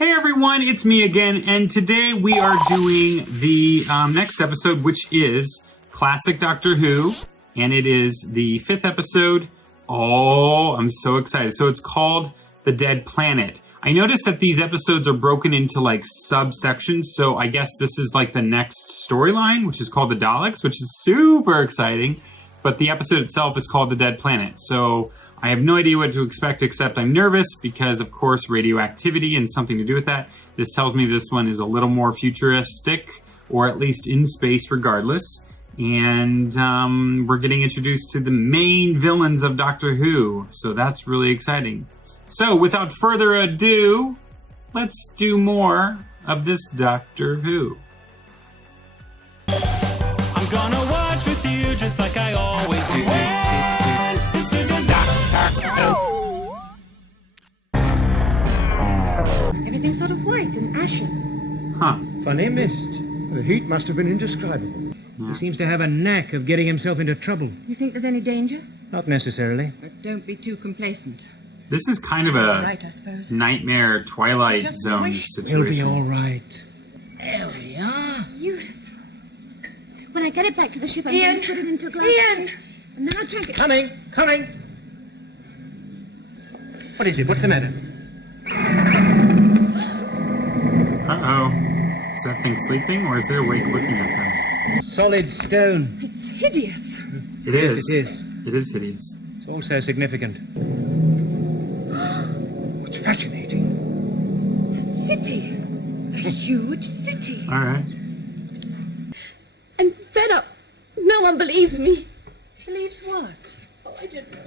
Hey everyone, it's me again, and today we are doing the next episode, which is Classic Doctor Who, and it is the 5th episode. Oh, I'm so excited. So it's called The Dead Planet. I noticed that these episodes are broken into like subsections, so I guess this is like the next storyline, which is called The Daleks, which is super exciting, but the episode itself is called The Dead Planet. So I have no idea what to expect, except I'm nervous because, of course, radioactivity and something to do with that. This tells me this one is a little more futuristic, or at least in space regardless. And we're getting introduced to the main villains of Doctor Who, so that's really exciting. So, without further ado, let's do more of this Doctor Who. I'm gonna watch with you just like I always do. Everything's sort of white and ashen. Huh. Funny mist. The heat must have been indescribable. He seems to have a knack of getting himself into trouble. You think there's any danger? Not necessarily. But don't be too complacent. This is kind of a Right, I suppose. nightmare Twilight Just Zone wish- He'll be situation. all right. There we are. Beautiful. When I get it back to the ship, I'm Ian! going to put it into a glass. Ian! And then I'll track it. Coming! What is it? What's the matter? Uh-oh. Is that thing sleeping, or is it awake looking at them? Solid stone. It's hideous. It is. Yes, it is. It is hideous. It's also significant. What's fascinating? A city. A huge city. All right. I'm fed up. No one believes me. Believes what? Oh, I don't know.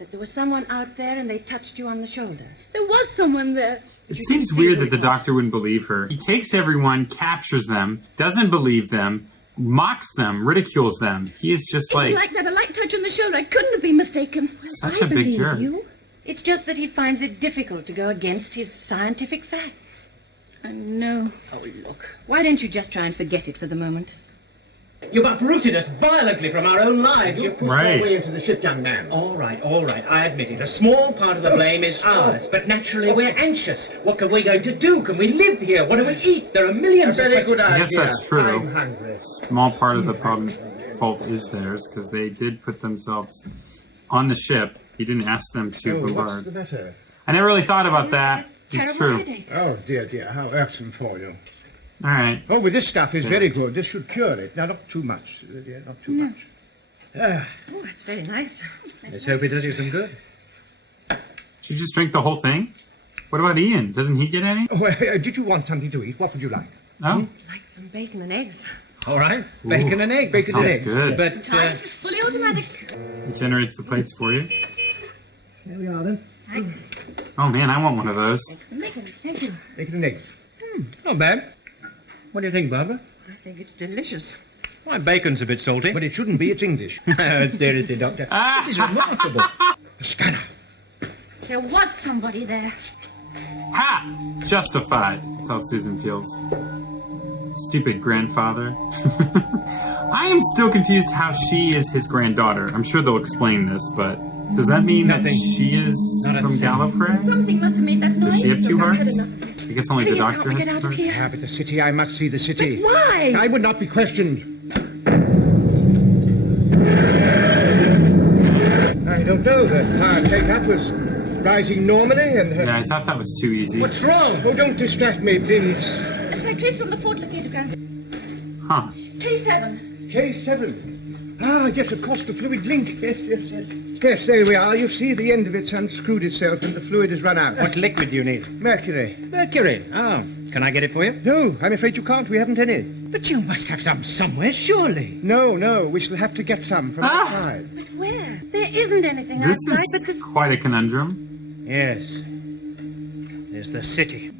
That there was someone out there and they touched you on the shoulder. There was someone there. It seems weird that the Doctor wouldn't believe her. He takes everyone, captures them, doesn't believe them, mocks them, ridicules them. He is just It was like like that, a light touch on the shoulder. I couldn't have been mistaken. such I a big believe jerk. you. It's just that he finds it difficult to go against his scientific facts. I know. Oh, look. Why don't you just try and forget it for the moment? You've uprooted us violently from our own lives. You've pushed Right. our way into the ship, young man. All right. I admit it. A small part of the blame is ours, but naturally we're anxious. What are we going to do? Can we live here? What do we eat? There are millions of very good questions. I guess that's true. I'm hungry. Small part of the problem fault is theirs because they did put themselves on the ship. He didn't ask them to What's bombard. the matter? I never really thought about that. It's Terrible true. headache. Oh, dear, how irksome for you. All right. Oh, but this stuff is very good. This should cure it. Now, not too much, dear, not too much. Oh, it's very nice. Let's hope it does you some good. Should you just drink the whole thing? What about Ian? Doesn't he get any? Oh, did you want something to eat? What would you like? Oh, Like some bacon and eggs. All right. Bacon and egg. Bacon and sounds egg. good. But, Tardis is fully automatic. it generates the plates for you. there we are then. Oh man, I want one of those. Bacon, thank you. Bacon and eggs. Not bad. What do you think, Barbara? I think it's delicious. Why, bacon's a bit salty. But it shouldn't be. It's English. Seriously, Doctor. This is remarkable. A scanner. There was somebody there. Ha! Justified. That's how Susan feels. Stupid grandfather. I am still confused how she is his granddaughter. I'm sure they'll explain this, but does that mean that Nothing. she is Not a from thing. Gallifrey? Something must have made that noise. Does she have two Look, I've hearts? had enough. I guess only the Please help Doctor me has get two out of hearts. here. Ah, but the city, I must see the city. Why? I would not be questioned. I don't know. The power take-up was rising normally and... Yeah, I thought that was too easy. What's wrong? Oh, don't distract me, please. A cyclist on the port locatogram. Huh. K7. K7. Ah, yes, of course, the fluid link. Yes. Yes, there we are. You see, the end of it's unscrewed itself and the fluid has run out. What liquid do you need? Mercury. Mercury. Oh, can I get it for you? No, I'm afraid you can't. We haven't any. But you must have some somewhere, surely. No, we shall have to get some from outside. But where? There isn't anything This outside is because... quite a conundrum. Yes. There's the city.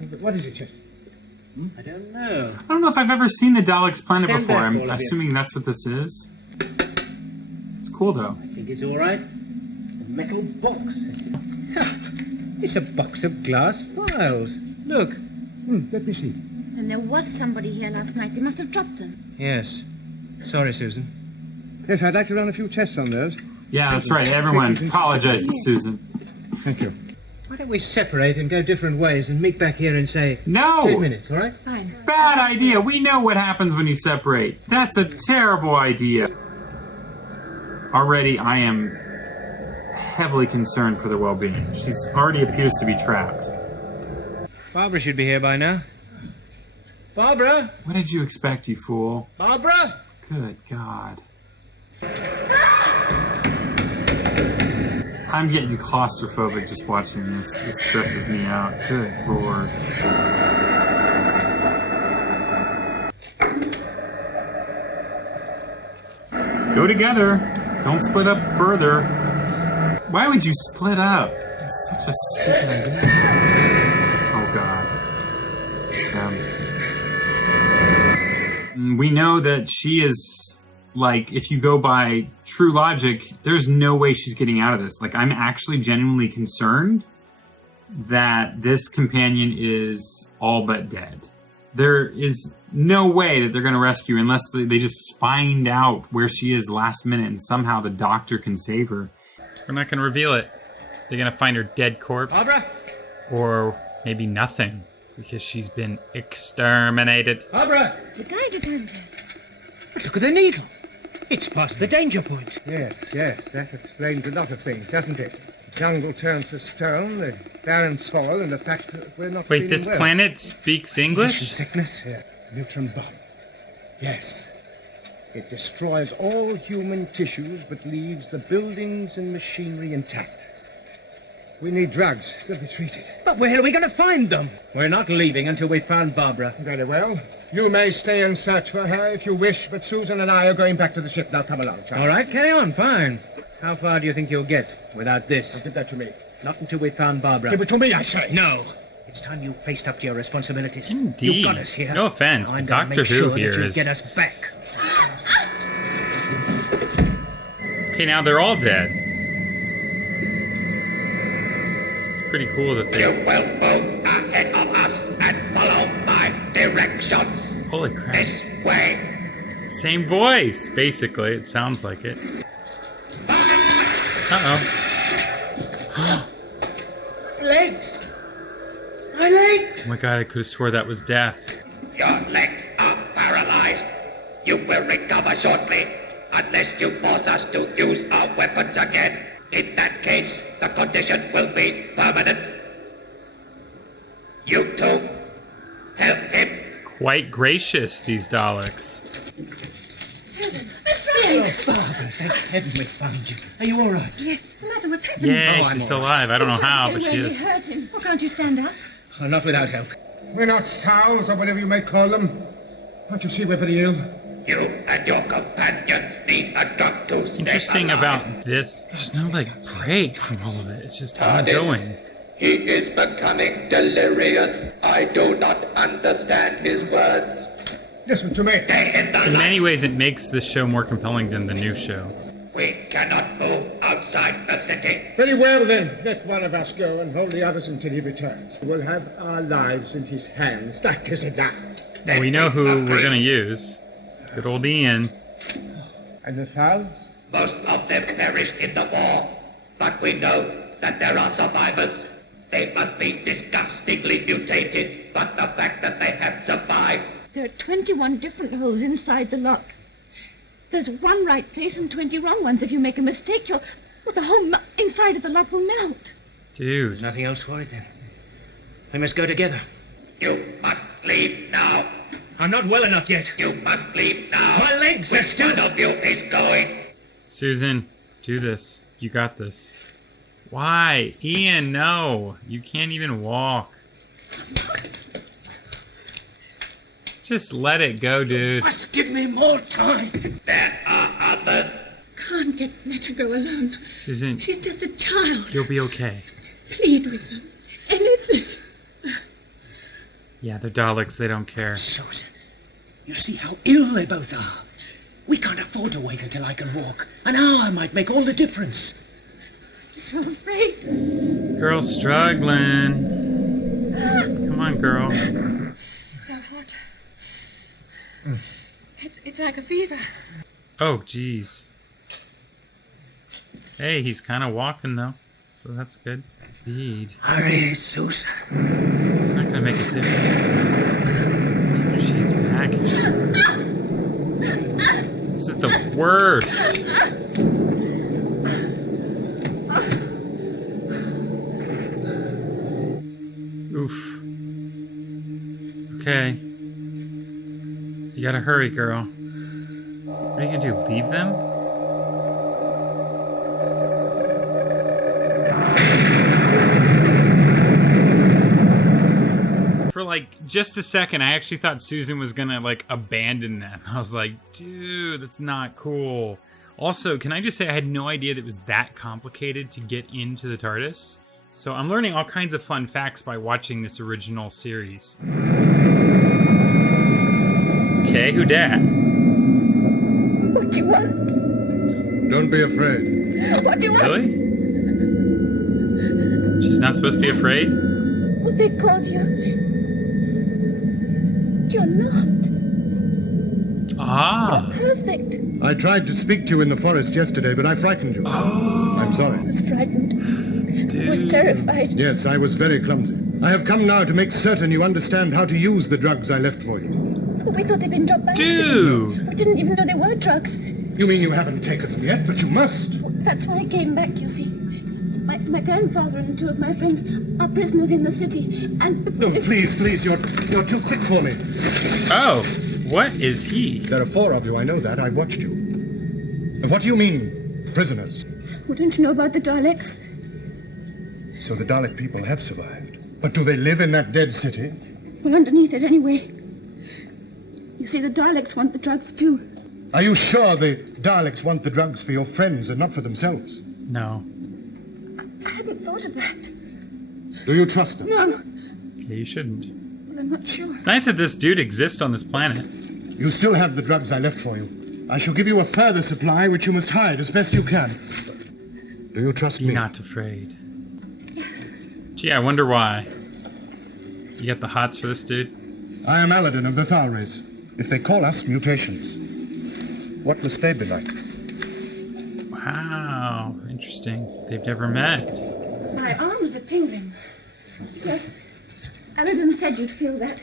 But what is it, Chester? I don't know. I don't know if I've ever seen the Daleks Planet Stand before. back, I'm all of you. assuming that's what this is. It's cool, though. I think it's all right. A metal box. It's a box of glass vials. Look. Let me see. And there was somebody here last night. They must have dropped them. Yes. Sorry, Susan. Yes, I'd like to run a few tests on those. Yeah, that's right. Everyone, apologize to Susan. Thank you. Why don't we separate and go different ways and meet back here in, say, No! 2 minutes, all right? Fine. Bad idea. We know what happens when you separate. That's a terrible idea. Already, I am heavily concerned for their well-being. She already appears to be trapped. Barbara should be here by now. Barbara? What did you expect, you fool? Barbara? Good God. I'm getting claustrophobic just watching this. This stresses me out. Good Lord. Go together. Don't split up further. Why would you split up? It's such a stupid idea. Oh God. It's them. We know that she is, like, if you go by true logic, there's no way she's getting out of this. Like, I'm actually genuinely concerned that this companion is all but dead. There is no way that they're going to rescue her unless they just find out where she is last minute and somehow the doctor can save her. We're not going to reveal it. They're going to find her dead corpse. Barbara? Or maybe nothing, because she's been exterminated. Barbara? The guide did. But look at the needle. It's past the danger point. Yes, that explains a lot of things, doesn't it? The jungle turns to stone, the barren soil, and the fact that we're not Wait, feeling this well. planet speaks Motion English? sickness? Yeah. Neutron bomb. Yes. It destroys all human tissues but leaves the buildings and machinery intact. We need drugs. They'll be treated. But where are we going to find them? We're not leaving until we've found Barbara. Very well. You may stay and search for her if you wish, but Susan and I are going back to the ship. Now come along, Charles. All right, carry on, fine. How far do you think you'll get without this? Give that to me. Not until we've found Barbara. Give it to me, I say. No. It's time you faced up to your responsibilities. Indeed. You've got us here. No offense, Now I'm but gonna Doctor make Who sure that here you is- get us back. Okay, now they're all dead. It's pretty cool that You they... will move ahead of us and follow my directions. Holy crap. This way. Same voice, basically. It sounds like it. Uh-oh. Legs! My legs! Oh my God, I could have swore that was death. Your legs are paralyzed. You will recover shortly, unless you force us to use our weapons again. In that case, the condition will be permanent. You two, help him. Quite gracious, these Daleks. Susan, that's right. Oh, Barbara, thank heaven we found you. Are you all right? Yes, what's the matter? What's happening? Yay, I'm she's all still right. alive. I don't know how, but she Really is. hurt him. Well, can't you stand up? Oh, not without help. We're not sows, or whatever you may call them. Can't you see we're very ill? You and your companions need a drug to stay Interesting alive. about this, there's no, like, break from all of it. It's just Tardis. ongoing. He is becoming delirious. I do not understand his words. Listen to me. Stay in the In light. many ways, it makes this show more compelling than the new show. We cannot move outside the city. Very well, then. Let one of us go and hold the others until he returns. We'll have our lives in his hands. That is enough. Well, we know who we're going to use. Good old Ian. And the fowls? Most of them perished in the war, but we know that there are survivors. They must be disgustingly mutated, but the fact that they have survived. There are 21 different holes inside the lock. There's one right place and 20 wrong ones. If you make a mistake, the whole inside of the lock will melt. Dude. There's nothing else for it then. We must go together. You must leave now. I'm not well enough yet. You must leave now. My legs are Which still... one of you is going? Susan, do this. You got this. Why? Ian, no. You can't even walk. Just let it go, dude. Must give me more time. There are others. Can't let her go alone. Susan, She's just a child. you'll be okay. Plead with them. Anything. Yeah, they're Daleks. They don't care. Susan, you see how ill they both are. We can't afford to wait until I can walk. An hour might make all the difference. I'm so afraid. Girl's struggling. Come on, girl. So hot. It's like a fever. Oh, jeez. Hey, he's kind of walking, though. So that's good. Indeed. Hurry, Susan. It's not gonna make a difference though. Machine's packaged. This is the worst. Oof. Okay. You gotta hurry, girl. What are you gonna do? Leave them? For like just a second, I actually thought Susan was gonna like abandon them. I was like, dude, that's not cool. Also, can I just say I had no idea that it was that complicated to get into the TARDIS? So I'm learning all kinds of fun facts by watching this original series. Okay, who dat? What do you want? Don't be afraid. What do you want? Really? She's not supposed to be afraid? What they called you? You're not. Ah. Perfect. I tried to speak to you in the forest yesterday, but I frightened you. Oh. I'm sorry. I was frightened. I was Dude. terrified. Yes, I was very clumsy. I have come now to make certain you understand how to use the drugs I left for you. But we thought they'd been dropped by accident. Dude. We didn't even know they were drugs. You mean you haven't taken them yet, but you must. Well, that's why I came back, you see. My grandfather and two of my friends are prisoners in the city, and... No, please, you're too quick for me. Oh, what is he? There are 4 of you, I know that. I've watched you. And what do you mean, prisoners? Well, don't you know about the Daleks? So the Dalek people have survived. But do they live in that dead city? Well, underneath it anyway. You see, the Daleks want the drugs too. Are you sure the Daleks want the drugs for your friends and not for themselves? No. I hadn't thought of that. Do you trust them? No, Okay, you shouldn't. well, I'm not sure. It's nice that this dude exists on this planet. You still have the drugs I left for you. I shall give you a further supply, which you must hide as best you can. Do you trust Be me? not afraid. Yes. Gee, I wonder why. You got the hots for this dude? I am Aladdin of the Thalres. If they call us mutations, what must they be like? Wow, interesting. They've never met. My arms are tingling. Yes. Aladdin said you'd feel that.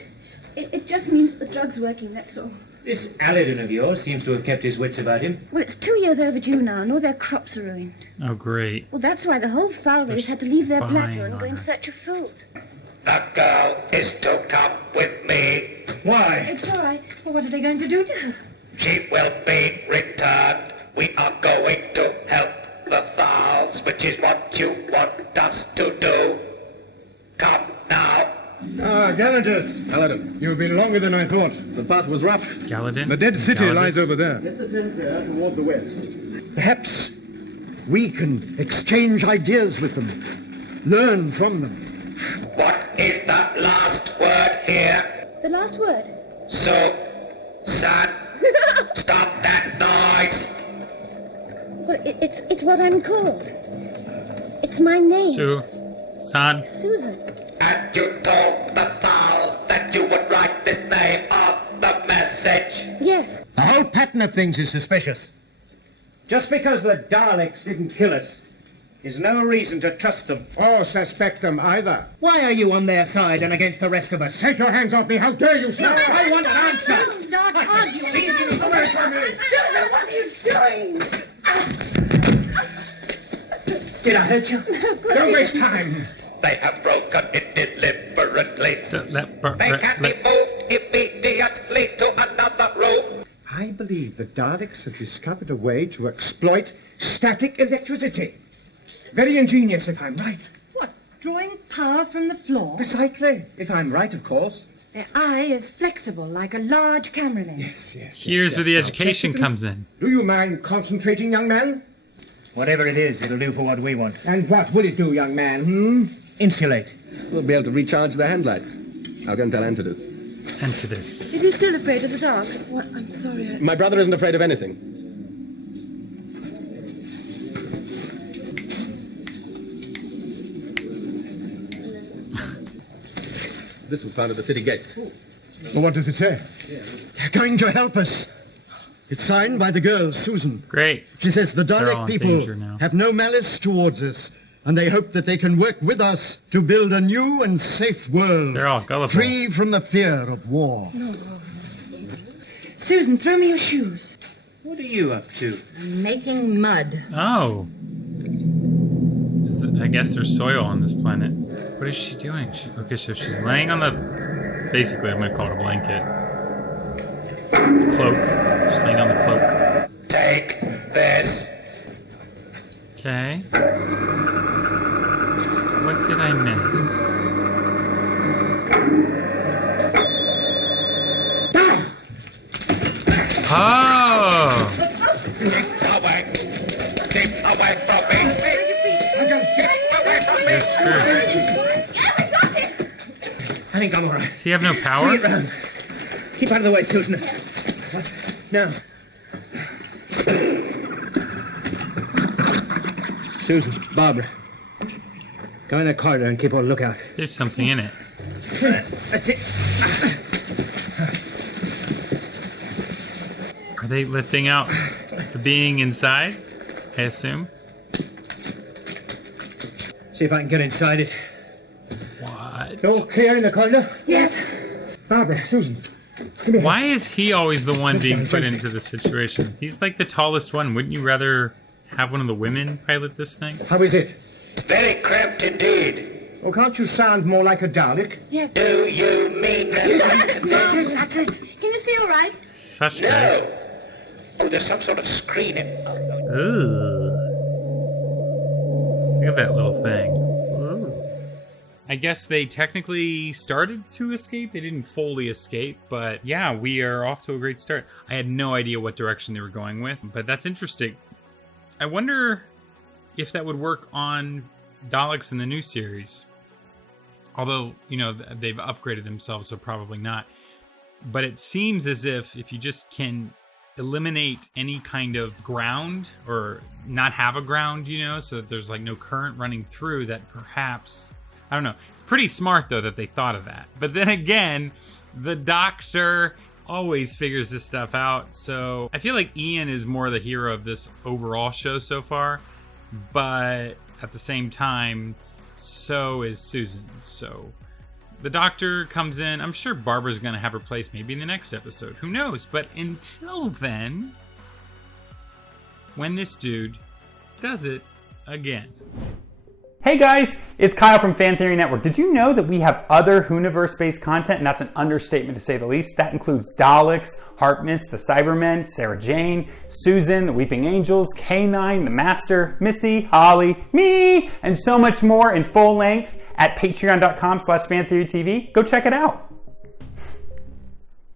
It just means the drug's working, that's all. This Aladdin of yours seems to have kept his wits about him. Well, it's 2 years overdue now, and all their crops are ruined. Oh, great. Well, that's why the whole fowl They're race had to leave their spying plateau and on go in her. search of food. The girl is to come with me. Why? It's all right. Well, what are they going to do to her? She will be returned. We are going to help the Thals, which is what you want us to do. Come now. Ah, Galatus. Aladdin, You've been longer than I thought. the path was rough. Galadin? The dead city Galladus? lies over there. Let the tent there toward the west. Perhaps we can exchange ideas with them, learn from them. What is the last word here? The last word. Son, stop that noise. Well, it's what I'm called. It's my name. San. Susan. And you told the Thals that you would write this name on the message. Yes. The whole pattern of things is suspicious. Just because the Daleks didn't kill us is no reason to trust them. Or suspect them either. Why are you on their side and against the rest of us? Take your hands off me. How dare you, sir? I want an answer. Don't start arguing. These words from me. Susan, what are you doing? Did I hurt you? Don't waste time. They have broken it deliberately. They can be Let- moved immediately to another room. I believe the Daleks have discovered a way to exploit Static electricity. Very ingenious, if I'm right. What, drawing power from the floor? Precisely, if I'm right, of course. Their eye is flexible like a large camera lens. Yes. Here's where the Now, education Chesterton, comes in. Do you mind concentrating, young man? Whatever it is, it'll do for what we want. And what will it do, young man, Insulate. We'll be able to recharge the handlights. I'll go and tell Antidus. Entidus. Is he still afraid of the dark? Well, I'm sorry. My brother isn't afraid of anything. This was found at the city gates. Well, what does it say? They're going to help us. It's signed by the girl, Susan. Great. She says the They're all Dalek in danger people now. have no malice towards us. And they hope that they can work with us to build a new and safe world. They're all gullible. Free from the fear of war. Susan, throw me your shoes. What are you up to? I'm making mud. Oh. I guess there's soil on this planet. What is she doing? Okay, so she's laying on the... Basically, I'm going to call it a blanket. Cloak. She's laying on the cloak. Take this. Okay. What did I miss? Oh! Keep away. Keep away from me. Keep away from me. You're screwed. Yeah, we got him! I think I'm all right. Does he have no power? Bring it round. Keep out of the way, Susan. What? Now. Susan, Barbara. Go in the corridor and keep a lookout. There's something in it. That's it. Are they lifting out the being inside? I assume. See if I can get inside it. What? All clear in the corridor? Yes. Barbara, Susan. Come here. Why is he always the one being put into this situation? He's like the tallest one. Wouldn't you rather have one of the women pilot this thing? How is it? It's very cramped indeed. Well, can't you sound more like a Dalek? Yes. Do you mean that? That's it. Can you see all right? Shush, guys. No. Oh, there's some sort of screen in. Ooh. Look at that little thing. Ooh. I guess they technically started to escape. They didn't fully escape, but yeah, we are off to a great start. I had no idea what direction they were going with, but that's interesting. I wonder if that would work on Daleks in the new series. Although, you know, they've upgraded themselves, so probably not. But it seems as if you just can eliminate any kind of ground or not have a ground, you know, so that there's like no current running through, that perhaps, I don't know. It's pretty smart though that they thought of that. But then again, the Doctor always figures this stuff out. So I feel like Ian is more the hero of this overall show so far, but at the same time, so is Susan. So the Doctor comes in. I'm sure Barbara's going to have her place maybe in the next episode. Who knows? But until then, when this dude does it again. Hey guys, it's Kyle from Fan Theory Network. Did you know that we have other Whoniverse-based content? And that's an understatement to say the least. That includes Daleks, Harkness, the Cybermen, Sarah Jane, Susan, the Weeping Angels, K9, the Master, Missy, Holly, me, and so much more in full length at patreon.com/fantheorytv. Go check it out.